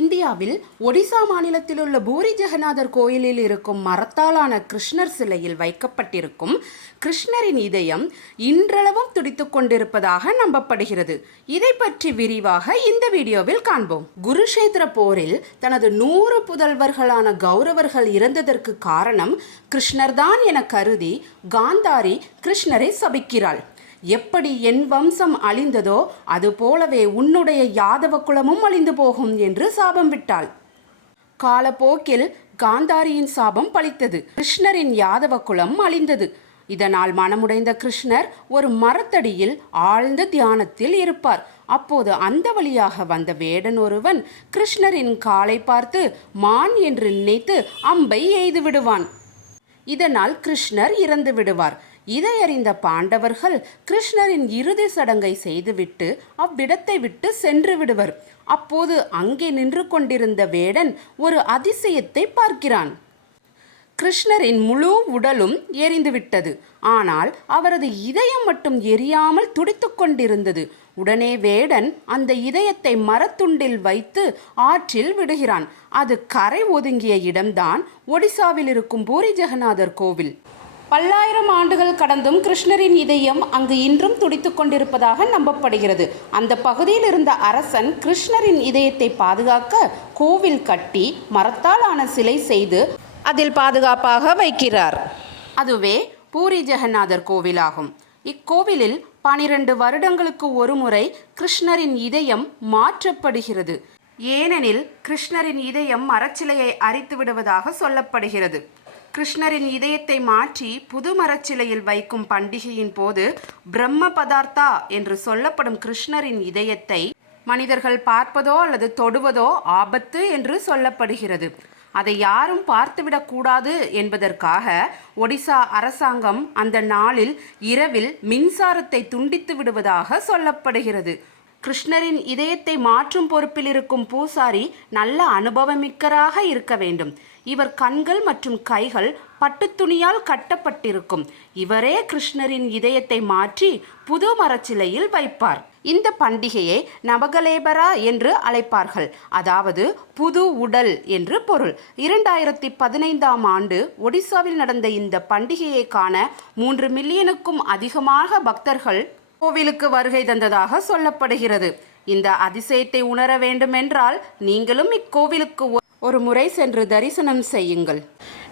இந்தியாவில் ஒடிசா மாநிலத்தில் உள்ள பூரி ஜெகநாதர் கோயிலில் இருக்கும் மரத்தாலான கிருஷ்ணர் சிலையில் வைக்கப்பட்டிருக்கும் கிருஷ்ணரின் இதயம் இன்றளவும் துடித்துக் கொண்டிருப்பதாக நம்பப்படுகிறது. இதை பற்றி விரிவாக இந்த வீடியோவில் காண்போம். குருஷேத்திர போரில் தனது நூறு புதல்வர்களான கௌரவர்கள் இறந்ததற்கு காரணம் கிருஷ்ணர்தான் என கருதி காந்தாரி கிருஷ்ணரை சபிக்கிறாள். எப்படி என் வம்சம் அழிந்ததோ அதுபோலவே உன்னுடைய யாதவ குலமும் அழிந்து போகும் என்று சாபம் விட்டாள். காலப்போக்கில் காந்தாரியின் சாபம் பழித்தது. கிருஷ்ணரின் யாதவ குலம் அழிந்தது. இதனால் மனமுடைந்த கிருஷ்ணர் ஒரு மரத்தடியில் ஆழ்ந்த தியானத்தில் இருப்பார். அப்போது அந்த வழியாக வந்த வேடன் ஒருவன் கிருஷ்ணரின் காலை பார்த்து மான் என்று நினைத்து அம்பை எய்து விடுவான். இதனால் கிருஷ்ணர் இறந்து விடுவார். இதை அறிந்த பாண்டவர்கள் கிருஷ்ணரின் இறுதி சடங்கை செய்துவிட்டு அவ்விடத்தை விட்டு சென்று விடுவர். அப்போது அங்கே நின்று கொண்டிருந்த வேடன் ஒரு அதிசயத்தை பார்க்கிறான். கிருஷ்ணரின் முழு உடலும் எரிந்துவிட்டது. ஆனால் அவரது இதயம் மட்டும் எரியாமல் துடித்துக் கொண்டிருந்தது. உடனே வேடன் அந்த இதயத்தை மரத்துண்டில் வைத்து ஆற்றில் விடுகிறான். அது கரை ஒதுங்கிய இடம்தான் ஒடிசாவில் இருக்கும் பூரி ஜெகநாதர் கோவில். பல்லாயிரம் ஆண்டுகள் கடந்தும் கிருஷ்ணரின் இதயம் அங்கு இன்றும் துடித்துக் கொண்டிருப்பதாக நம்பப்படுகிறது. அந்த பகுதியில் இருந்த அரசன் கிருஷ்ணரின் இதயத்தை பாதுகாக்க கோவில் கட்டி மரத்தால் ஆன சிலை செய்து அதில் பாதுகாப்பாக வைக்கிறார். அதுவே பூரி ஜெகநாதர் கோவிலாகும். இக்கோவிலில் பனிரெண்டு வருடங்களுக்கு ஒருமுறை கிருஷ்ணரின் இதயம் மாற்றப்படுகிறது. ஏனெனில் கிருஷ்ணரின் இதயம் மரச்சிலையை அரித்து விடுவதாக சொல்லப்படுகிறது. கிருஷ்ணரின் இதயத்தை மாற்றி புது மரச்சிலையில் வைக்கும் பண்டிகையின் போது பிரம்ம பதார்த்தா என்று சொல்லப்படும் கிருஷ்ணரின் இதயத்தை மனிதர்கள் பார்ப்பதோ அல்லது தொடுவதோ ஆபத்து என்று சொல்லப்படுகிறது. அதை யாரும் பார்த்துவிடக்கூடாது என்பதற்காக ஒடிசா அரசாங்கம் அந்த நாளில் இரவில் மின்சாரத்தை துண்டித்து விடுவதாக சொல்லப்படுகிறது. கிருஷ்ணரின் இதயத்தை மாற்றும் பொறுப்பில் இருக்கும் பூசாரி நல்ல அனுபவமிக்கராக இருக்க வேண்டும். இவர் கண்கள் மற்றும் கைகள் பட்டுத்துணியால் கட்டப்பட்டிருக்கும். இவரே கிருஷ்ணரின் இதயத்தை மாற்றி புது மரச்சிலையில் வைப்பார். இந்த பண்டிகையை நவகலேபரா என்று அழைப்பார்கள். அதாவது புது உடல் என்று பொருள். இரண்டாயிரத்தி பதினைந்தாம் ஆண்டு ஒடிசாவில் நடந்த இந்த பண்டிகையை காண மூன்று மில்லியனுக்கும் அதிகமாக பக்தர்கள் கோவிலுக்கு வருகை தந்ததாக சொல்லப்படுகிறது. இந்த அதிசயத்தை உணர வேண்டுமென்றால் நீங்களும் இக்கோவிலுக்கு ஒ- ஒரு முறை சென்று தரிசனம் செய்யுங்கள்.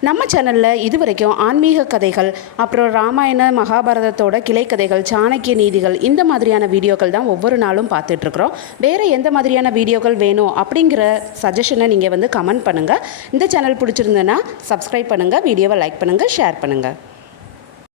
நம்ம சேனலில் இதுவரைக்கும் ஆன்மீக கதைகள் அப்புறம் ராமாயண மகாபாரதத்தோட கிளை கதைகள் சாணக்கிய நீதிகள் இந்த மாதிரியான வீடியோக்கள் தான் ஒவ்வொரு நாளும் பார்த்துட்ருக்குறோம். வேறு எந்த மாதிரியான வீடியோக்கள் வேணும் அப்படிங்கிற சஜஷனை நீங்கள் வந்து கமெண்ட் பண்ணுங்கள் இந்த சேனல் பிடிச்சிருந்ததுன்னா சப்ஸ்கிரைப் பண்ணுங்கள் வீடியோவை லைக் பண்ணுங்கள் ஷேர் பண்ணுங்கள்